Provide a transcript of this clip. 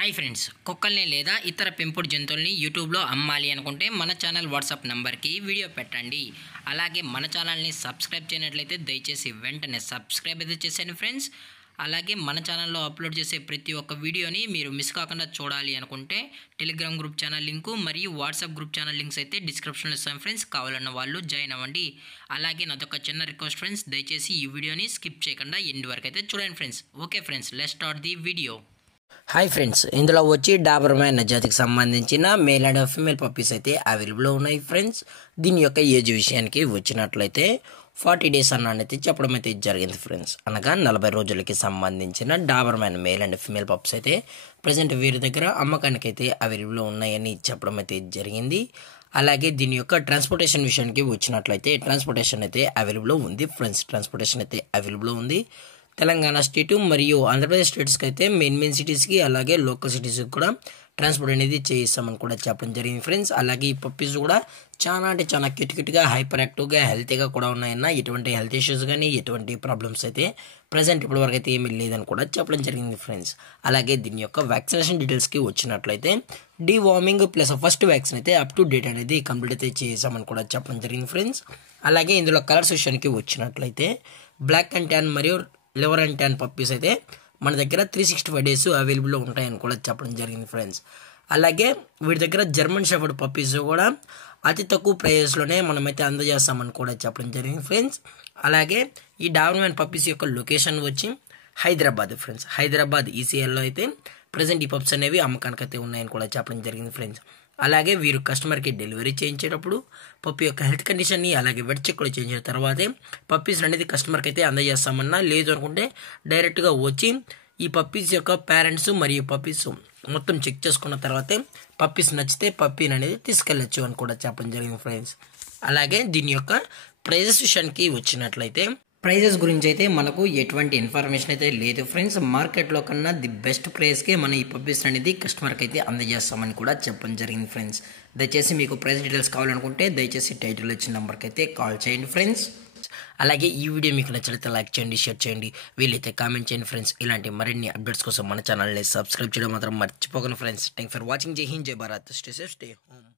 Hi friends, కుక్కల్ని లేదా ఇతర పెంపుడు జంతువుల్ని యూట్యూబ్లో అమ్మాలి అనుకుంటే మన ఛానల్ వాట్సాప్ నెంబర్కి వీడియో పెట్టండి. అలాగే మన ఛానల్ని సబ్స్క్రైబ్ చేయనట్లయితే దయచేసి వెంటనే సబ్స్క్రైబ్ అయితే చేసేయండి ఫ్రెండ్స్. అలాగే మన ఛానల్లో అప్లోడ్ చేసే ప్రతి ఒక్క వీడియోని మీరు మిస్ కాకుండా చూడాలి అనుకుంటే టెలిగ్రామ్ గ్రూప్ ఛానల్ లింకు మరియు వాట్సాప్ గ్రూప్ ఛానల్ లింక్స్ అయితే డిస్క్రిప్షన్లో ఇస్తాను ఫ్రెండ్స్. కావాలన్న వాళ్ళు జాయిన్ అవ్వండి. అలాగే నాదొక చిన్న రిక్వెస్ట్ ఫ్రెండ్స్, దయచేసి ఈ వీడియోని స్కిప్ చేయకుండా ఎండ్ వరకు అయితే చూడండి friends. Okay friends, let's start the video. Hi friends, ఇందులో వచ్చి డాబర్మ్యాన్ జాతికి సంబంధించిన మేల్ అండ్ ఫీమేల్ పప్పీస్ అయితే అవైలబుల్లో ఉన్నాయి ఫ్రెండ్స్. దీని యొక్క ఏజ్ విషయానికి వచ్చినట్లయితే 40 డేస్ అన్నైతే చెప్పడం అయితే జరిగింది ఫ్రెండ్స్. అనగా 40 రోజులకి సంబంధించిన Doberman male and female pups అయితే ప్రజెంట్ వీరి దగ్గర అమ్మకానికి అయితే అవైలబుల్లో ఉన్నాయని చెప్పడం అయితే జరిగింది. అలాగే దీని యొక్క ట్రాన్స్పోర్టేషన్ విషయానికి వచ్చినట్లయితే ట్రాన్స్పోర్టేషన్ అయితే అవైలబుల్లో ఉంది ఫ్రెండ్స్. ట్రాన్స్పోర్టేషన్ అయితే అవైలబుల్లో ఉంది. తెలంగాణ స్టేటు మరియు ఆంధ్రప్రదేశ్ స్టేట్స్కి అయితే మెయిన్ సిటీస్కి అలాగే లోకల్ సిటీస్కి కూడా ట్రాన్స్పోర్ట్ అనేది చేయిస్తామని కూడా చెప్పడం జరిగింది ఫ్రెండ్స్. అలాగే ఈ పప్పీస్ కూడా చాలా అంటే చాలా క్యూట్గా హైపర్ యాక్టివ్గా హెల్తీగా కూడా ఉన్నాయన్న. ఎటువంటి హెల్త్ ఇష్యూస్ కానీ ఎటువంటి ప్రాబ్లమ్స్ అయితే ప్రజెంట్ ఇప్పటివరకు అయితే ఏమీ లేదని కూడా చెప్పడం జరిగింది ఫ్రెండ్స్. అలాగే దీని యొక్క వ్యాక్సినేషన్ డీటెయిల్స్కి వచ్చినట్లయితే డీవార్మింగ్ ప్లస్ ఫస్ట్ వ్యాక్సిన్ అయితే అప్ టు డేట్ అనేది కంప్లీట్ అయితే చేసామని కూడా చెప్పడం జరిగింది ఫ్రెండ్స్. అలాగే ఇందులో కలర్స్ విషయానికి వచ్చినట్లయితే బ్లాక్ అండ్ ట్యాన్ మరియు లివర్ అండ్ ట్యాన్ పప్పీస్ అయితే మన దగ్గర 365 డేస్ అవైలబుల్లో ఉంటాయని కూడా చెప్పడం జరిగింది ఫ్రెండ్స్. అలాగే వీటి దగ్గర జర్మన్ షెఫర్డ్ పప్పీస్ కూడా అతి తక్కువ ప్రైజెస్లోనే మనమైతే అందజేస్తామని కూడా చెప్పడం జరిగింది ఫ్రెండ్స్. అలాగే ఈ డాబర్మ్యాన్ పప్పీస్ యొక్క లొకేషన్ వచ్చి హైదరాబాద్ ఫ్రెండ్స్. హైదరాబాద్ ఈసీఎల్లో అయితే ప్రజెంట్ ఈ పప్స్ అనేవి అమ్మకానికి అయితే ఉన్నాయని కూడా చెప్పడం జరిగింది ఫ్రెండ్స్. అలాగే వీరు కస్టమర్కి డెలివరీ చేయించేటప్పుడు పప్పి యొక్క హెల్త్ కండిషన్ని అలాగే వెట్ చెక్ కూడా చేయించిన తర్వాతే పప్పీస్ అనేది కస్టమర్కి అయితే అందజేస్తామన్నా. లేదు అనుకుంటే డైరెక్ట్గా వచ్చి ఈ పప్పీస్ యొక్క పేరెంట్స్ మరియు పప్పీస్ మొత్తం చెక్ చేసుకున్న తర్వాతే పప్పీస్ నచ్చితే పప్పీని అనేది తీసుకెళ్ళచ్చు అని కూడా చెప్పడం జరిగింది ఫ్రెండ్స్. అలాగే దీని యొక్క ప్రైజెస్ విషయానికి వచ్చినట్లయితే ప్రైజెస్ గురించి అయితే మనకు ఎటువంటి ఇన్ఫర్మేషన్ అయితే లేదు ఫ్రెండ్స్. మార్కెట్లో కన్నా ది బెస్ట్ ప్రైస్కే మనం ఈ పప్పీస్ అనేది కస్టమర్కి అయితే అందజేస్తామని కూడా చెప్పడం జరిగింది ఫ్రెండ్స్. దయచేసి మీకు ప్రైస్ డీటెయిల్స్ కావాలనుకుంటే దయచేసి టైటిల్ వచ్చిన నెంబర్కి అయితే కాల్ చేయండి ఫ్రెండ్స్. అలాగే ఈ వీడియో మీకు నచ్చితే లైక్ చేయండి, షేర్ చేయండి, వీలైతే కామెంట్ చేయండి ఫ్రెండ్స్. ఇలాంటి మరిన్ని అప్డేట్స్ కోసం మన ఛానల్ని సబ్స్క్రైబ్ చేయడం మాత్రం మర్చిపోకండి ఫ్రెండ్స్. Thank for watching. జై హింద్, జై Bharat. Stay safe, stay home.